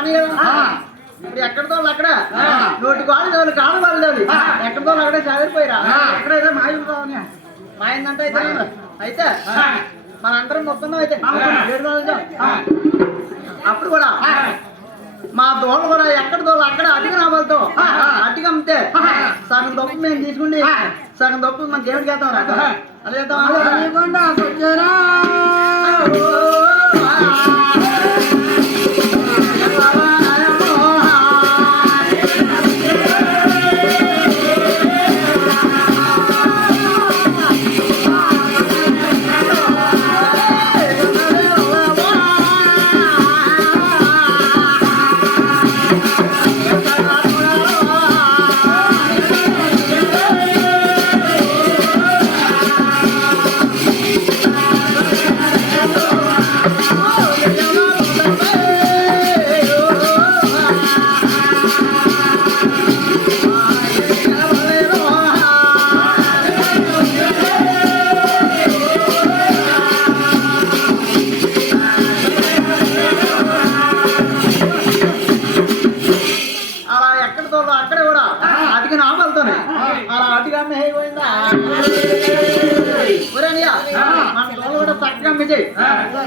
రాని ఇప్పుడు ఎక్కడితో అక్కడ నోటి కాళ్ళు కాళ్ళు వాళ్ళు ఎక్కడితో అక్కడే చదివిపోయిరా ఎక్కడైతే మాయిందంటే అయితే మనందరం మొత్తం అయితే 7 రోజులు అప్పుడు కూడా మా దోళ్ళు కూడా ఎక్కడ దోళ్ళు అక్కడ అధిక రావాలతో అధిక అమ్మితే సగం దొప్పు మేము తీసుకుండి సగం దొప్పు మన దేవుడికి వేద్దాం అలా చేద్దాం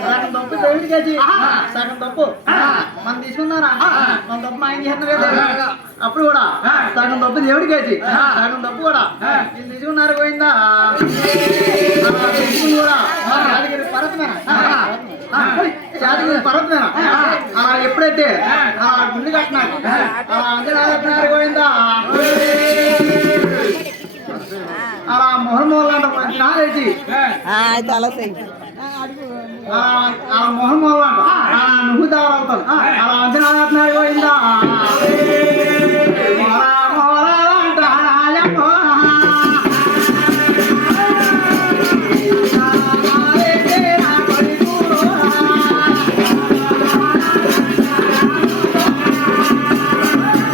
సగం తప్పు దేవుడికి సగం తప్పు మనం తీసుకున్నారా మన తప్పు మా ఆయన చేస్తున్నారు అప్పుడు కూడా సగం తప్పు దేవుడికి సగం తప్పు కూడా వీళ్ళు తీసుకున్నారు పోయిందా కూడా యాదగిరి పర్వతమేనా అలా ఎప్పుడైతే అలా గుండె కట్టినారు అలా అంజనాలు పోయిందా అలా మొహం మొహలాంటి నాలేసి మొహం మొహలాంట నువ్వు తాగుతాను అలా అంజనాలు పోయిందా